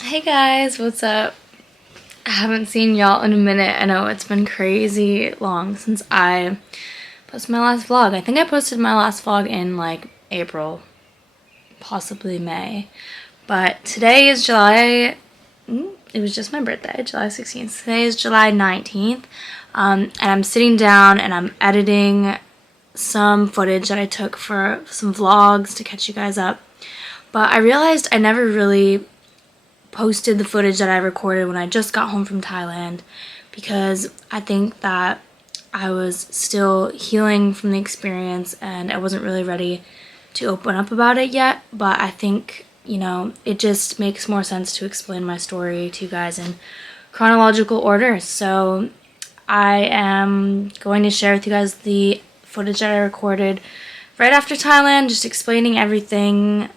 Hey guys, what's up? I haven't seen y'all in a minute. I know it's been crazy long since I posted my last vlog. I think I posted my last vlog in like April, possibly May. But today is it was just my birthday, July 16th. Today is July 19th. And I'm sitting down and I'm editing some footage that I took for some vlogs to catch you guys up. But I realized I never really posted the footage that I recorded when I just got home from Thailand because I think that I was still healing from the experience and I wasn't really ready to open up about it yet. But I think, you know, it just makes more sense to explain my story to you guys in chronological order. So I am going to share with you guys the footage that I recorded right after Thailand, just explaining everything,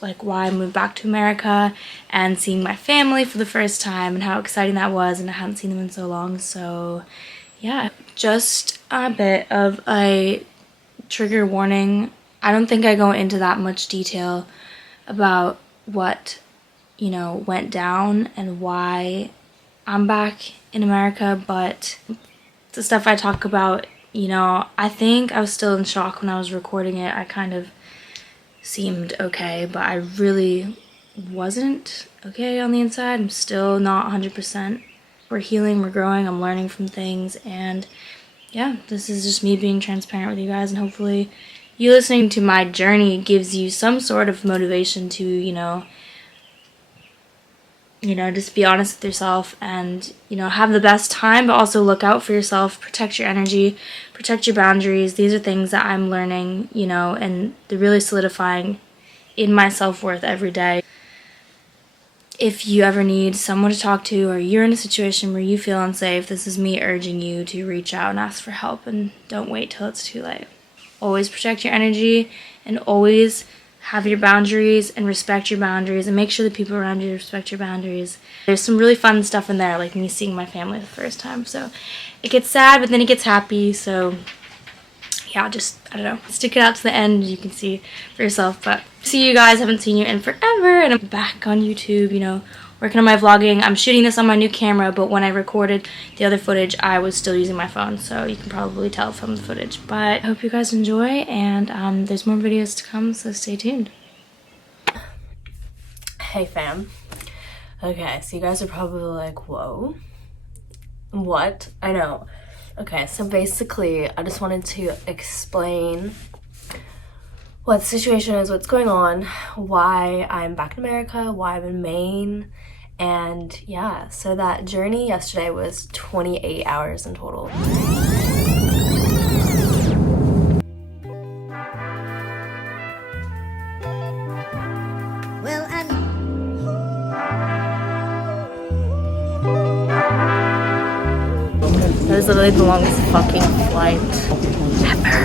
like why I moved back to America and seeing my family for the first time and how exciting that was, and I hadn't seen them in so long. So yeah, just a bit of a trigger warning. I don't think I go into that much detail about what, you know, went down and why I'm back in America, but the stuff I talk about, you know, I think I was still in shock when I was recording it. I kind of seemed okay, but I really wasn't okay on the inside. I'm still not 100%. We're healing, we're growing, I'm learning from things, and yeah, this is just me being transparent with you guys, and hopefully you listening to my journey gives you some sort of motivation to, you know, just be honest with yourself and, you know, have the best time, but also look out for yourself, protect your energy, protect your boundaries. These are things that I'm learning, you know, and they're really solidifying in my self-worth every day. If you ever need someone to talk to or you're in a situation where you feel unsafe, this is me urging you to reach out and ask for help, and don't wait till it's too late. Always protect your energy and always have your boundaries and respect your boundaries, and make sure the people around you respect your boundaries. There's some really fun stuff in there, like me seeing my family the first time. So it gets sad, but then it gets happy. So yeah, just, I don't know, stick it out to the end. You can see for yourself. But see you guys, haven't seen you in forever, and I'm back on YouTube, you know, working on my vlogging. I'm shooting this on my new camera, but when I recorded the other footage, I was still using my phone, so you can probably tell from the footage. But I hope you guys enjoy, and there's more videos to come, so stay tuned. Hey fam. Okay, so you guys are probably like, whoa, what? I know. Okay, so basically, I just wanted to explain what the situation is, what's going on, why I'm back in America, why I'm in Maine, and yeah, so that journey yesterday was 28 hours in total. That was literally the longest fucking flight ever.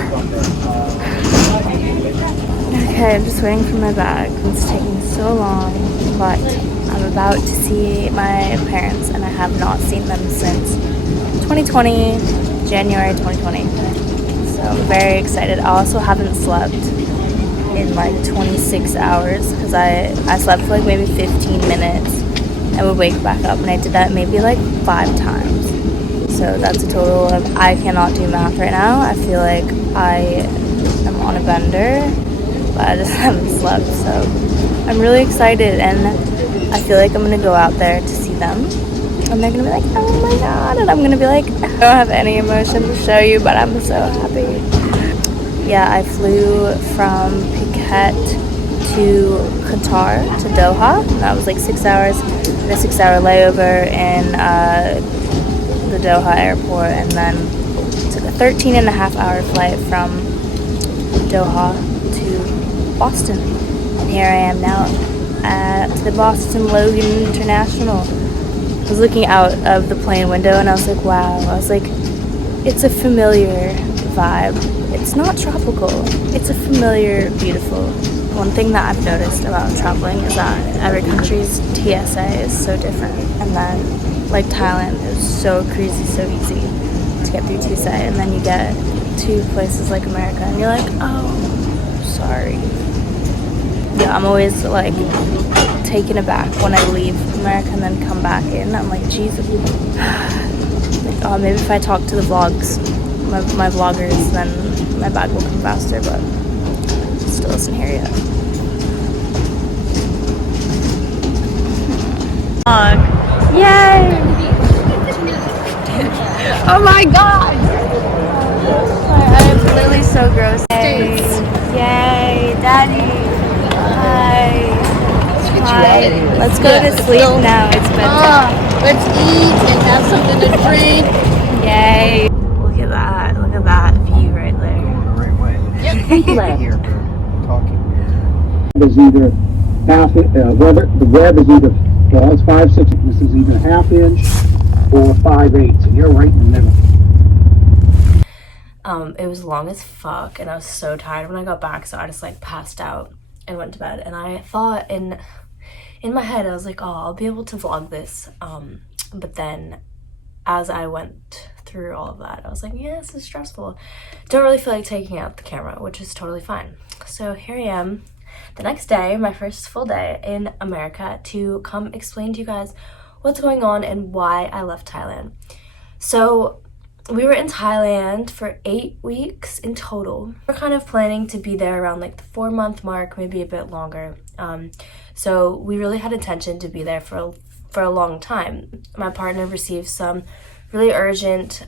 Okay, I'm just waiting for my bag. It's taking so long, but I'm about to see my parents, and I have not seen them since 2020, January 2020. So I'm very excited. I also haven't slept in like 26 hours because I slept for like maybe 15 minutes and would wake back up, and I did that maybe like 5 times. So that's a total of, I cannot do math right now. I feel like I am on a bender, but I just haven't slept. So I'm really excited, and I feel like I'm gonna go out there to see them, and they're gonna be like, oh my god, and I'm gonna be like, I don't have any emotion to show you, but I'm so happy. Yeah, I flew from Phuket to Qatar to Doha, and that was like 6 hours, and a 6-hour layover in the Doha airport, and then took a 13.5-hour flight from Doha to Boston. And here I am now at the Boston Logan International. I was looking out of the plane window and I was like, wow. I was like, it's a familiar vibe. It's not tropical. It's a familiar, beautiful. One thing that I've noticed about traveling is that every country's TSA is so different. And then, like Thailand is so crazy, so easy to get through TSA. And then you get to places like America and you're like, oh, sorry. Yeah, I'm always like taken aback when I leave America and then come back in. I'm like, Jesus. Like, oh, maybe if I talk to the vlogs, my vloggers, then my bag will come faster, but it still isn't here yet. Yay! Oh my god! I am literally so gross. Yay! Yay! Daddy! Hi! Hi! Let's go to sleep now. It's bedtime. Let's eat and have something to drink. Yay! Look at that! Look at that view right there. Going the right way. Yep. Here, we're talking. Is either the web is either, well, it's 5/6. This is either 1/2 inch or 5/8, and you're right in the middle. It was long as fuck, and I was so tired when I got back, so I just like passed out and went to bed. And I thought in my head, I was like, oh, I'll be able to vlog this. But then as I went through all of that, I was like, yeah, this is stressful. Don't really feel like taking out the camera, which is totally fine. So here I am, the next day, my first full day in America, to come explain to you guys what's going on and why I left Thailand. So we were in Thailand for 8 weeks in total. We're kind of planning to be there around like the 4-month mark, maybe a bit longer. So we really had intention to be there for a long time. My partner received some really urgent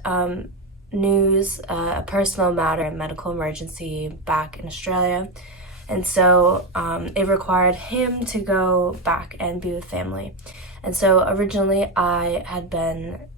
news, a personal matter, a medical emergency back in Australia. And so it required him to go back and be with family. And so originally I had been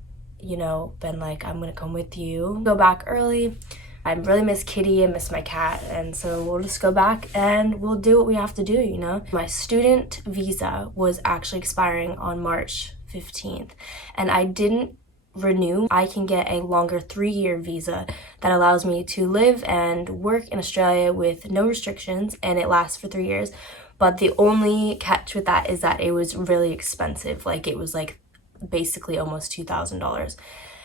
like, I'm gonna come with you, go back early. I really miss Kitty and miss my cat, and so we'll just go back and we'll do what we have to do, you know? My student visa was actually expiring on March 15th, and I didn't renew. I can get a longer 3-year visa that allows me to live and work in Australia with no restrictions, and it lasts for 3 years. But the only catch with that is that it was really expensive. Like, it was like basically almost $2,000.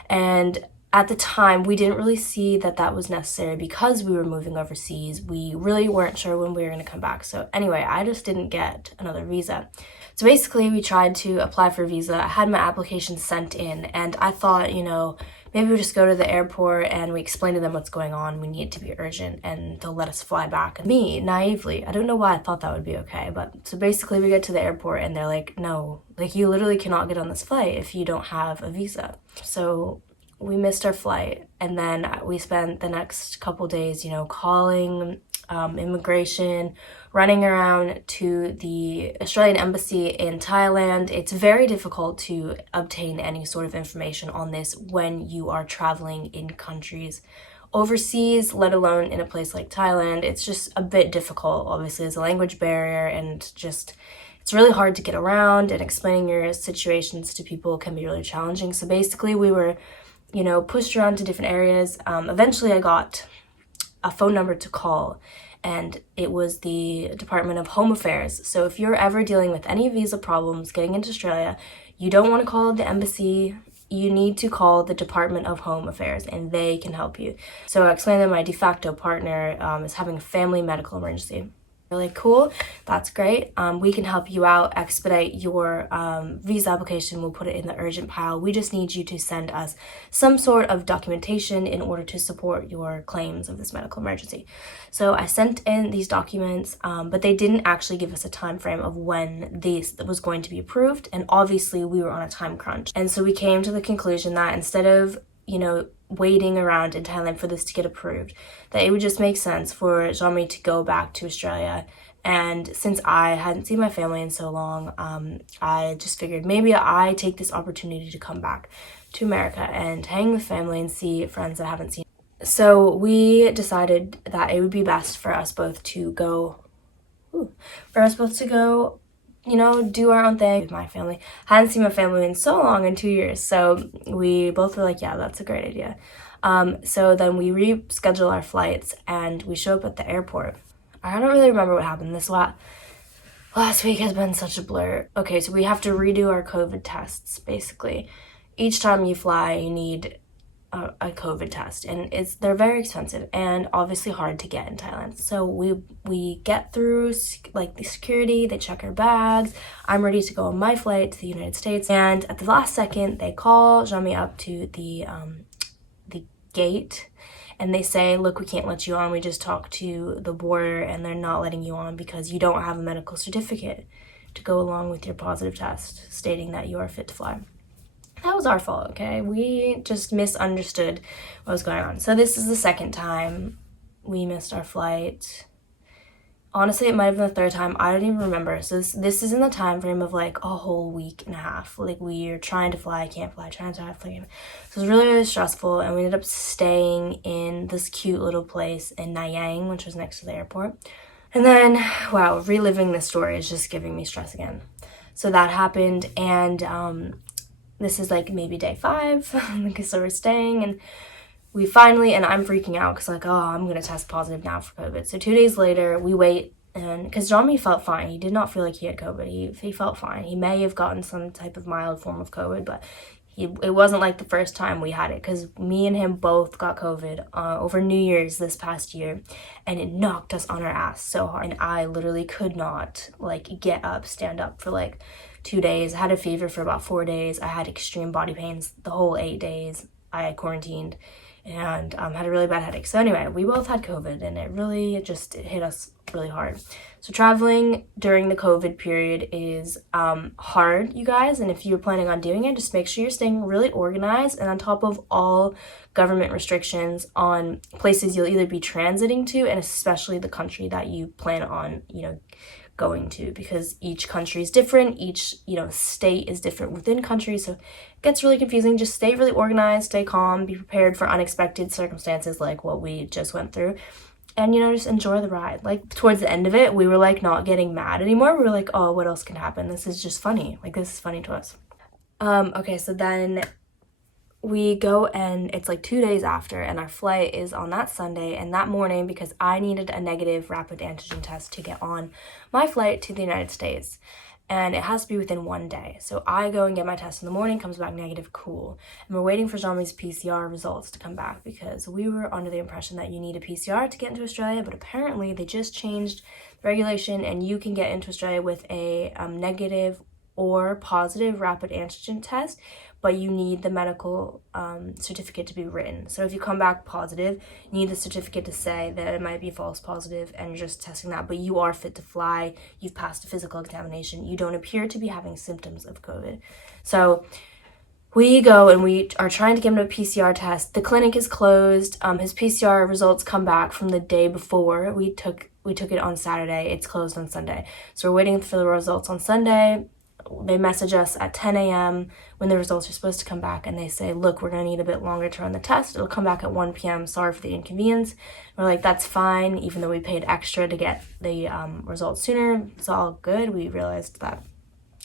And at the time, we didn't really see that that was necessary because we were moving overseas. We really weren't sure when we were going to come back. So anyway, I just didn't get another visa. So basically, we tried to apply for a visa. I had my application sent in, and I thought, maybe we just go to the airport and we explain to them what's going on. We need it to be urgent, and they'll let us fly back. And me, naively, I don't know why I thought that would be okay, but so basically we get to the airport and they're like, no, like, you literally cannot get on this flight if you don't have a visa. So we missed our flight, and then we spent the next couple days, calling immigration, running around to the Australian embassy in Thailand. It's very difficult to obtain any sort of information on this when you are traveling in countries overseas, let alone in a place like Thailand. It's just a bit difficult. Obviously, there's a language barrier, and just it's really hard to get around, and explaining your situations to people can be really challenging. So basically, we were pushed around to different areas. Eventually I got a phone number to call, and it was the Department of Home Affairs. So if you're ever dealing with any visa problems getting into Australia, you don't want to call the embassy, you need to call the Department of Home Affairs, and they can help you. So I explained that my de facto partner is having a family medical emergency. Really cool, that's great. We can help you out, expedite your visa application. We'll put it in the urgent pile. We just need you to send us some sort of documentation in order to support your claims of this medical emergency. So I sent in these documents, but they didn't actually give us a time frame of when this was going to be approved, and obviously we were on a time crunch. And so we came to the conclusion that instead of waiting around in Thailand for this to get approved, that it would just make sense for Jean-Marie to go back to Australia. And since I hadn't seen my family in so long, I just figured maybe I take this opportunity to come back to America and hang with family and see friends that I haven't seen. So we decided that it would be best for us both to go, do our own thing with my family. I hadn't seen my family in so long, in 2 years. So we both were like, yeah, that's a great idea. So then we reschedule our flights and we show up at the airport. I don't really remember what happened. This last week has been such a blur. Okay, so we have to redo our COVID tests, basically. Each time you fly, you need a COVID test, and they're very expensive and obviously hard to get in Thailand. So we get through like the security, they check our bags. I'm ready to go on my flight to the United States, and at the last second they call Jami up to the gate, and they say, look, we can't let you on. We just talked to the border and they're not letting you on because you don't have a medical certificate to go along with your positive test stating that you are fit to fly. That was our fault, okay? We just misunderstood what was going on. So this is the second time we missed our flight. Honestly, it might have been the third time. I don't even remember. So this is in the time frame of like a whole week and a half. Like we are trying to fly, can't fly, trying to fly. So it was really, really stressful. And we ended up staying in this cute little place in Nayang, which was next to the airport. And then, wow, reliving this story is just giving me stress again. So that happened, and this is like maybe day 5, so we're staying, and we finally, and I'm freaking out because like, oh, I'm going to test positive now for COVID. So 2 days later, we wait, and because Jami felt fine. He did not feel like he had COVID. He felt fine. He may have gotten some type of mild form of COVID, but it wasn't like the first time we had it, because me and him both got COVID over New Year's this past year, and it knocked us on our ass so hard. And I literally could not like get up, stand up for like 2 days. I had a fever for about 4 days. I had extreme body pains the whole 8 days. I quarantined and had a really bad headache. So anyway, we both had COVID, and it hit us really hard. So traveling during the COVID period is hard, you guys. And if you're planning on doing it, just make sure you're staying really organized and on top of all government restrictions on places you'll either be transiting to, and especially the country that you plan on, going to, because each country is different. Each, state is different within countries. So it gets really confusing. Just stay really organized, stay calm, be prepared for unexpected circumstances like what we just went through. And, just enjoy the ride. Like, towards the end of it, we were, like, not getting mad anymore. We were like, oh, what else can happen? This is just funny. Like, this is funny to us. Okay, so then we go, and it's, like, 2 days after, and our flight is on that Sunday. And that morning, because I needed a negative rapid antigen test to get on my flight to the United States, and it has to be within 1 day. So I go and get my test in the morning, comes back negative, cool. And we're waiting for Jami's PCR results to come back, because we were under the impression that you need a PCR to get into Australia, but apparently they just changed the regulation, and you can get into Australia with a negative or positive rapid antigen test, but you need the medical certificate to be written. So if you come back positive, you need the certificate to say that it might be false positive and you're just testing that, but you are fit to fly, you've passed a physical examination, you don't appear to be having symptoms of COVID. So we go and we are trying to get him a PCR test. The clinic is closed. His PCR results come back from the day before. We took it on Saturday. It's closed on Sunday. So we're waiting for the results on Sunday. They message us at 10 a.m. when the results are supposed to come back, and they say, look, we're going to need a bit longer to run the test. It'll come back at 1 p.m. Sorry for the inconvenience. We're like, that's fine, even though we paid extra to get the results sooner. It's all good. We realized that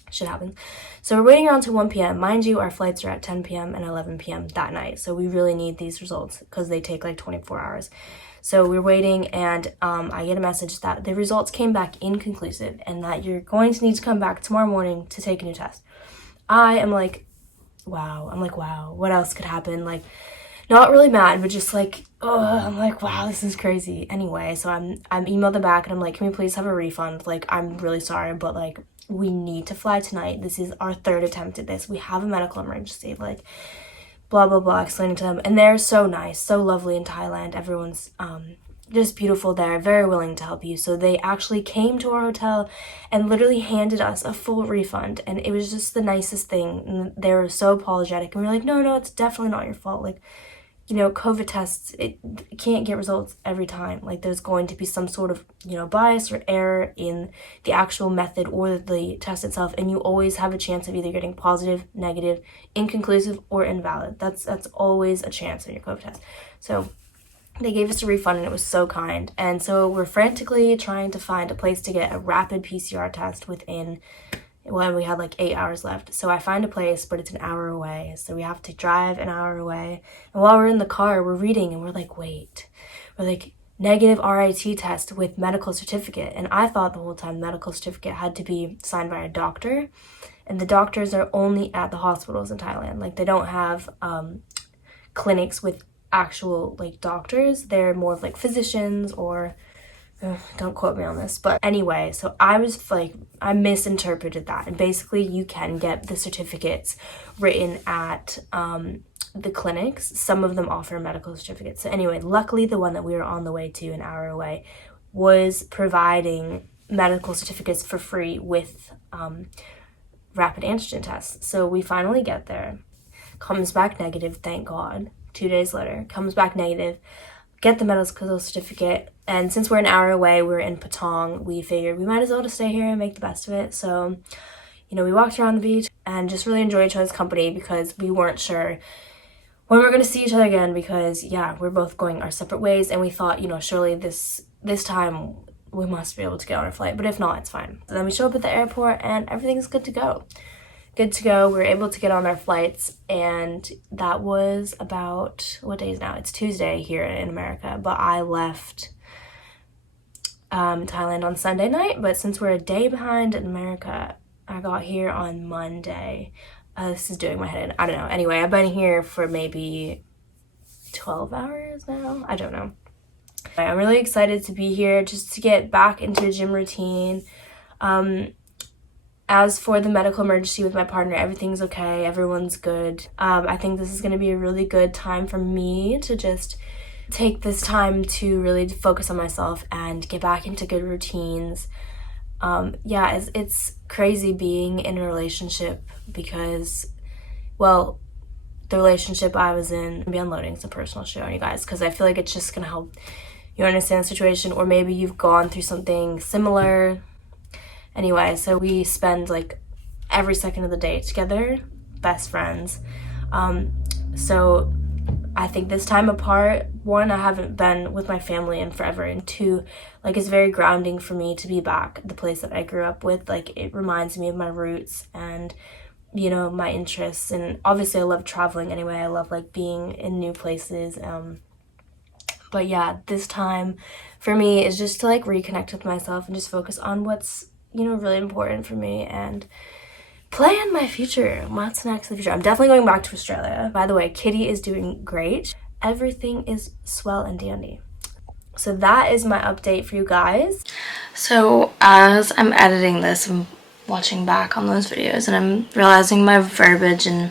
shit happens. So we're waiting around to 1 p.m. Mind you, our flights are at 10 p.m. and 11 p.m. that night. So we really need these results because they take like 24 hours. So we're waiting, and I get a message that the results came back inconclusive and that you're going to need to come back tomorrow morning to take a new test. I am like, wow. I'm like, wow, what else could happen? Like, not really mad, but just like, oh, I'm like, wow, this is crazy. Anyway, so I'm emailed them back, and I'm like, can we please have a refund? Like, I'm really sorry, but like, we need to fly tonight. This is our 3rd attempt at this. We have a medical emergency. Like, blah, blah, blah, explaining to them. And they're so nice, so lovely in Thailand. Everyone's just beautiful there, very willing to help you. So they actually came to our hotel and literally handed us a full refund. And it was just the nicest thing. And they were so apologetic. And we were like, no, it's definitely not your fault. Like, COVID tests, it can't get results every time. Like, there's going to be some sort of, bias or error in the actual method or the test itself. And you always have a chance of either getting positive, negative, inconclusive, or invalid. That's always a chance in your COVID test. So they gave us a refund, and it was so kind. And so we're frantically trying to find a place to get a rapid PCR test within, when we had like 8 hours left. So I find a place, but it's an hour away. So we have to drive an hour away. And while we're in the car, we're reading, and we're like, wait. We're like, negative RIT test with medical certificate. And I thought the whole time medical certificate had to be signed by a doctor. And the doctors are only at the hospitals in Thailand. Like, they don't have clinics with actual like doctors. They're more of like physicians or don't quote me on this, but anyway, so I was like, I misinterpreted that, and basically you can get the certificates written at the clinics. Some of them offer medical certificates. So anyway, luckily the one that we were on the way to, an hour away, was providing medical certificates for free with rapid antigen tests. So we finally get there, comes back negative, thank God. 2 days later, comes back negative, get the medical certificate, and since we're an hour away, we're in Patong, we figured we might as well just stay here and make the best of it. So, you know, we walked around the beach and just really enjoyed each other's company because we weren't sure when we're going to see each other again because, yeah, we're both going our separate ways, and we thought, you know, surely this time we must be able to get on our flight, but if not, it's fine. So then we show up at the airport and everything's good to go. Good to go. We were able to get on our flights, and that was about, what day is now? It's Tuesday here in America, but I left Thailand on Sunday night, but since we're a day behind in America, I got here on Monday. This is doing my head in. I don't know. Anyway, I've been here for maybe 12 hours now. I don't know. I'm really excited to be here just to get back into a gym routine. As for the medical emergency with my partner, everything's okay. Everyone's good. I think this is going to be a really good time for me to just take this time to really focus on myself and get back into good routines. Yeah, it's crazy being in a relationship because, well, the relationship I was in, I'll be unloading some personal shit on you guys because I feel like it's just going to help you understand the situation, or maybe you've gone through something similar. Anyway, so we spend like every second of the day together, best friends. So I think this time apart, one, I haven't been with my family in forever, and two, like, it's very grounding for me to be back at the place that I grew up with. Like, it reminds me of my roots and, you know, my interests, and obviously I love traveling anyway. I love like being in new places. But yeah, this time for me is just to like reconnect with myself and just focus on what's, you know, really important for me and plan my future. What's next in the future? I'm definitely going back to Australia. By the way, Kitty is doing great. Everything is swell and dandy. So that is my update for you guys. So as I'm editing this, I'm watching back on those videos and I'm realizing my verbiage and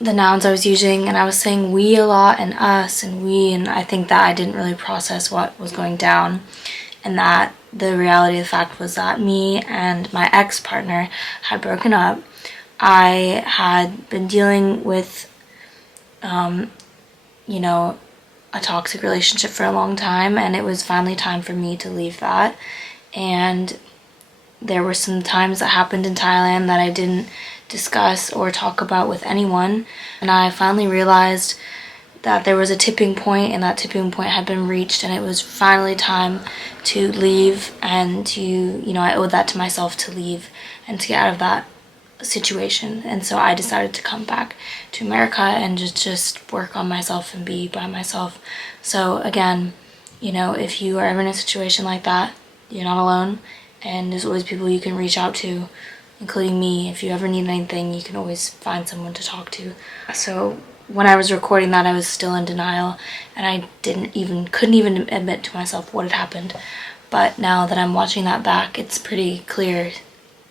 the nouns I was using, and I was saying we a lot and us and we, and I think that I didn't really process what was going down, and that the reality of the fact was that me and my ex-partner had broken up. I had been dealing with you know, a toxic relationship for a long time, and it was finally time for me to leave that. And there were some times that happened in Thailand that I didn't discuss or talk about with anyone, and I finally realized that there was a tipping point, and that tipping point had been reached, and it was finally time to leave, and to, you know, I owed that to myself to leave and to get out of that situation. And so I decided to come back to America and just work on myself and be by myself. So again, you know, if you are ever in a situation like that, you're not alone, and there's always people you can reach out to, including me. If you ever need anything, you can always find someone to talk to. So when I was recording that, I was still in denial, and I couldn't even admit to myself what had happened. But now that I'm watching that back, it's pretty clear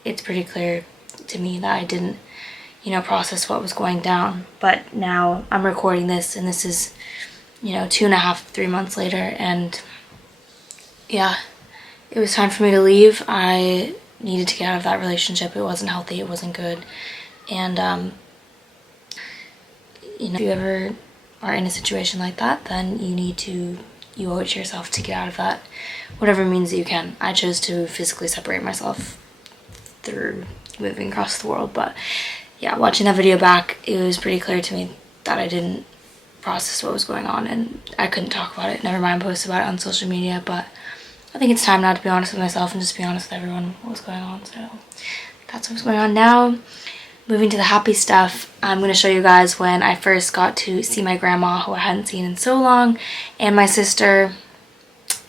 to me that I didn't, you know, process what was going down. But now I'm recording this, and this is, you know, 2.5, 3 months later, and yeah, it was time for me to leave. I needed to get out of that relationship. It wasn't healthy, it wasn't good. And you know, if you ever are in a situation like that, then you owe it to yourself to get out of that, whatever means that you can. I chose to physically separate myself through moving across the world, but yeah, watching that video back, it was pretty clear to me that I didn't process what was going on, and I couldn't talk about it, never mind post about it on social media. But I think it's time now to be honest with myself and just be honest with everyone what was going on. So that's what's going on now. Moving to the happy stuff, I'm going to show you guys when I first got to see my grandma, who I hadn't seen in so long, and my sister.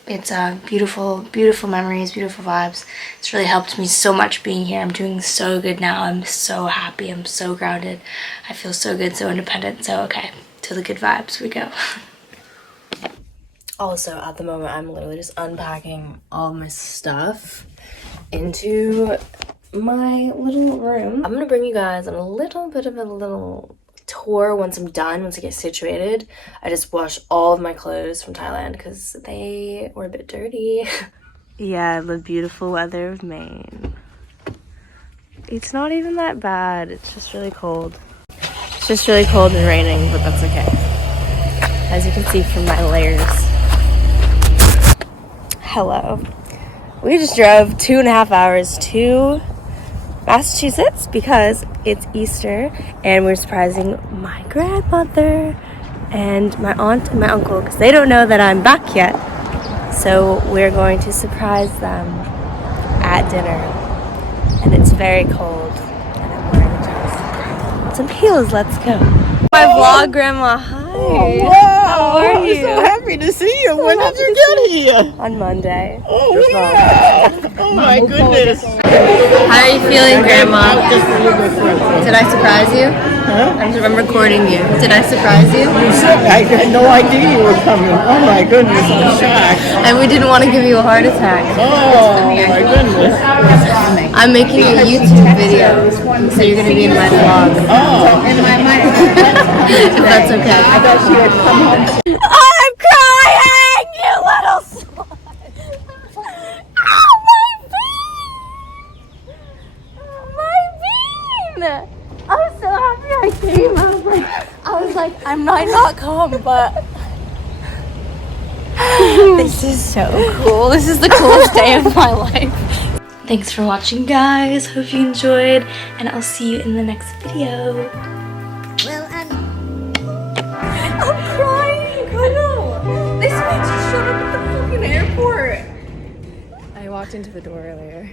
It's beautiful, beautiful memories, beautiful vibes. It's really helped me so much being here. I'm doing so good now. I'm so happy. I'm so grounded. I feel so good, so independent. So, okay, to the good vibes we go. Also, at the moment, I'm literally just unpacking all my stuff into my little room. I'm gonna bring you guys on a little bit of a little tour once I'm done, once I get situated. I just washed all of my clothes from Thailand because they were a bit dirty. Yeah, the beautiful weather of Maine. It's not even that bad. It's just really cold. It's just really cold and raining, but that's okay. As you can see from my layers. Hello. We just drove 2.5 hours to Massachusetts because it's Easter and we're surprising my grandmother and my aunt and my uncle because they don't know that I'm back yet. So we're going to surprise them at dinner. And it's very cold and I'm wearing just some heels. Let's go. My vlog grandma. Hi. Oh, wow. How are you? I'm so happy to see you. When did you get here? On Monday. Oh, wow. Oh, my goodness. How are you feeling, Grandma? Did I surprise you? Huh? I'm recording you. Did I surprise you? You said I had no idea you were coming. Oh, my goodness. I'm shocked. And we didn't want to give you a heart attack. Oh, my goodness. I'm making a YouTube video, so you're going to be in my vlog. Oh. If that's okay. I thought she had come home. I'm crying, you little slut! Oh, my bean! I'm so happy I came. I was like, I might not come, but this is so cool. This is the coolest day of my life. Thanks for watching, guys. Hope you enjoyed, and I'll see you in the next video. I'm crying! Cuddle! This man just showed up at the fucking airport! I walked into the door earlier.